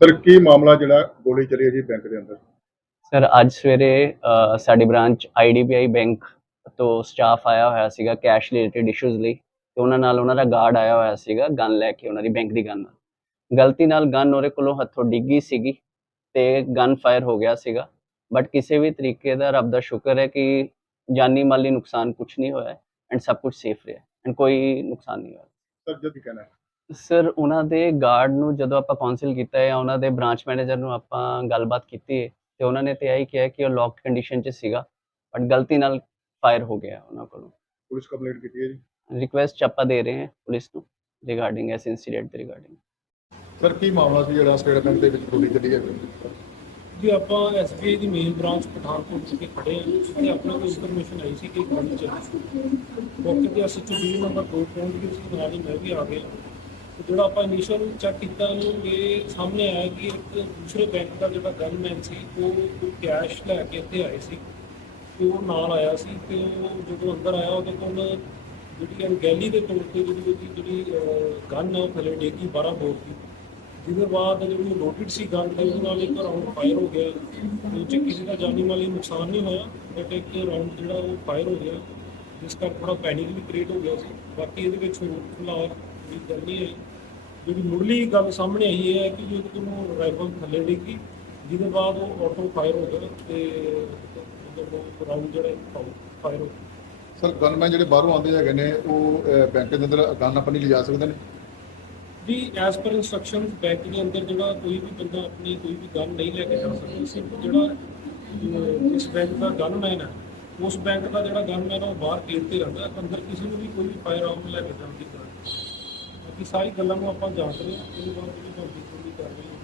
Sir ਕੀ ਮਾਮਲਾ ਜਿਹੜਾ ਗੋਲੀ ਚੱਲੀ ਹੈ ਜੀ ਬੈਂਕ ਦੇ ਅੰਦਰ? ਸਰ ਅੱਜ ਸਵੇਰੇ ਅ, ਸਾਡੀ ਬ੍ਰਾਂਚ ਆਈਡੀਬੀਆਈ ਬੈਂਕ ਤੋਂ ਸਟਾਫ ਆਇਆ ਹੋਇਆ ਸੀਗਾ ਕੈਸ਼ ਰਿਲੇਟਡ ਇਸ਼ੂਜ਼ ਲਈ ਤੇ ਉਹਨਾਂ ਨਾਲ ਉਹਨਾਂ ਦਾ ਗਾਰਡ ਆਇਆ ਹੋਇਆ ਸੀਗਾ ਗਨ ਲੈ ਕੇ ਉਹਨਾਂ ਦੀ ਬੈਂਕ ਦੀ ਗਨ ਗਲਤੀ ਨਾਲ ਗਨ ਉਹਦੇ ਕੋਲੋਂ ਹੱਥੋਂ ਡਿੱਗੀ ਸੀਗੀ ਤੇ ਗਨ ਫਾਇਰ ਹੋ ਗਿਆ ਸੀਗਾ। ਬਟ ਕਿਸੇ ਵੀ ਤਰੀਕੇ ਦਾ ਰੱਬ ਦਾ ਸ਼ੁਕਰ ਹੈ ਕਿ ਜਾਨੀ ਮਾਲੀ ਨੁਕਸਾਨ ਕੁਝ ਨਹੀਂ ਹੋਇਆ ਐਂਡ ਸਭ ਕੁਝ ਸੇਫ ਰਿਹਾ ਐਂਡ ਕੋਈ ਨੁਕਸਾਨ ਨਹੀਂ ਹੋਇਆ। ਸਰ ਜਦ ਕੀ ਕਹਿਣਾ ਹੈ। ਸਰ ਉਹਨਾਂ ਦੇ ਗਾਰਡ ਨੂੰ ਜਦੋਂ ਆਪਾਂ ਕਾਉਂਸਲ ਕੀਤਾ ਹੈ ਉਹਨਾਂ ਦੇ ਬ੍ਰਾਂਚ ਮੈਨੇਜਰ ਨੂੰ ਆਪਾਂ ਗੱਲਬਾਤ ਕੀਤੀ ਹੈ ਤੇ ਉਹਨਾਂ ਨੇ ਤੇ ਆਹੀ ਕਿਹਾ ਕਿ ਉਹ ਲੌਕਡ ਕੰਡੀਸ਼ਨ 'ਚ ਸੀਗਾ ਬਟ ਗਲਤੀ ਨਾਲ ਫਾਇਰ ਹੋ ਗਿਆ ਉਹਨਾਂ ਕੋਲੋਂ। ਪੁਲਿਸ ਕੰਪਲੇਂਟ ਕੀਤੀ ਹੈ ਜੀ? ਰਿਕੁਐਸਟ ਆਪਾਂ ਦੇ ਰਹੇ ਹਾਂ ਪੁਲਿਸ ਨੂੰ ਰਿਗਾਰਡਿੰਗ ਇਸ ਇਨਸੀਡੈਂਟ ਦੇ ਰਿਗਾਰਡਿੰਗ ਸਰ ਕੀ ਮਾਮਲਾ ਸੀ ਜਿਹੜਾ ਸਟੇਟ ਬੈਂਕ ਦੇ ਵਿੱਚ ਗੋਲੀ ਚੱਲੀ ਹੈ? ਜੀ ਆਪਾਂ ਐਸਬੀਆਈ ਦੀ ਮੇਨ ਬ੍ਰਾਂਚ ਪਠਾਨਕੋਟ ਵਿਖੇ ਖੜੇ ਹਾਂ। ਜਿੱਥੇ ਆਪਣੇ ਕੋਲ ਇਨਫੋਰਮੇਸ਼ਨ ਆਈ ਸੀ ਕਿ ਗੋਲੀ ਚੱਲੀ। ਸੀ ਮੌਕੇ ਤੇ ਅਸੀਂ ਚੁੱਕੀ ਨੰਬਰ 2 ਪਹੁੰਚ ਗਏ ਸੀ ਨਾਲ ਹੀ ਮੈਂ ਵੀ ਆ ਗਿਆ। ਤੇ ਜਿਹੜਾ ਆਪਾਂ ਇਨੀਸ਼ੀਅਲ ਚੈੱਕ ਕੀਤਾ ਉਹਨੂੰ ਇਹ ਸਾਹਮਣੇ ਆਇਆ ਕਿ ਇੱਕ ਦੂਸਰੇ ਬੈਂਕ ਦਾ ਜਿਹੜਾ ਗਨਮੈਨ ਸੀ, ਉਹ ਕੋਈ ਕੈਸ਼ ਲੈ ਕੇ ਇੱਥੇ ਆਏ ਸੀ। ਤੇ ਉਹ ਨਾਲ ਆਇਆ ਸੀ ਤੇ ਉਹ ਜਦੋਂ ਅੰਦਰ ਆਇਆ, ਉਹਦੇ ਕੋਲ ਜਿਹੜੀ ਅਣਗਹਿਲੀ ਦੇ ਤੌਰ ਤੇ ਜਿਹੜੀ ਉਹਦੀ ਜਿਹੜੀ ਗਨ ਆ, ਉਹ ਥੱਲੇ ਡੇਗੀ 12 ਬੋਰ ਦੀ। ਜਿਹਦੇ ਬਾਅਦ ਜਿਹੜੀ ਲੋਡਡ ਸੀ ਗਨ ਤੇ, ਉਹਦੇ ਨਾਲ ਇੱਕ ਰਾਉਂਡ ਫਾਇਰ ਹੋ ਗਿਆ। ਉਹ 'ਚ ਕਿਸੇ ਦਾ ਜਾਨੀ ਮਾਲੀ ਨੁਕਸਾਨ ਨਹੀਂ ਹੋਇਆ ਬਟ ਇੱਕ ਰਾਉਂਡ ਜਿਹੜਾ ਉਹ ਫਾਇਰ ਹੋ ਗਿਆ। ਜਿਸ ਕਰਕੇ ਥੋੜਾ ਪੈਨਿਕ ਵੀ ਕ੍ਰੀਏਟ ਹੋ ਗਿਆ ਸੀ। ਬਾਕੀ ਇਹਦੇ ਵਿੱਚ ਹੋਰ ਫਿਲਹਾਲ ਕੋਈ ਗੱਲ ਨਹੀਂ ਆਈ ਜਿਹੜੀ ਮੁੱਢਲੀ ਗੱਲ ਸਾਹਮਣੇ ਆਈ ਇਹ ਹੈ ਕਿ ਜਦੋਂ ਕੋਲੋਂ ਰਾਈਫਲ ਥੱਲੇ ਡਿੱਗੀ ਜਿਹਦੇ ਬਾਅਦ ਉਹ ਆਟੋ ਫਾਇਰ ਹੋ ਗਿਆ ਤੇ ਉਹ ਰਾਉਂਡ ਜਿਹੜਾ ਫਾਇਰ ਹੋ ਗਿਆ ਸਰ ਗਨਮੈਨ ਜਿਹੜੇ ਬਾਹਰੋਂ ਆਉਂਦੇ ਹੈਗੇ ਨੇ ਉਹ ਬੈਂਕ ਦੇ ਅੰਦਰ ਗਨ ਆਪਣੀ ਲਿਜਾ ਸਕਦੇ ਨੇ G as per instructions bank ਦੇ ਅੰਦਰ ਜਿਹੜਾ ਕੋਈ ਵੀ ਬੰਦਾ ਆਪਣੀ ਕੋਈ ਵੀ ਗਨ ਨਹੀਂ ਲੈ ਕੇ ਜਾ ਸਕਦਾ ਸਿਰਫ ਜਿਹੜਾ ਇਸ ਬੈਂਕ ਦਾ ਗਨਮੈਨ ਹੈ ਉਸ ਬੈਂਕ ਦਾ ਜਿਹੜਾ ਗਨਮੈਨ ਉਹ ਬਾਹਰ ਗੇਟ ਤੇ ਰਹਿੰਦਾ। ਅੰਦਰ ਕਿਸੇ ਨੂੰ ਵੀ ਕੋਈ ਵੀ ਫਾਇਰ ਆਰਮ ਲੈ ਕੇ ਜਾਣ ਦੀ ਇਹ ਸਾਰੀ ਗੱਲਾਂ ਨੂੰ ਆਪਾਂ ਜਾਣਦੇ ਹਾਂ ਇਹਦੇ ਬਾਅਦ ਜਿਹੜੀ ਬੰਦੀ ਹੈ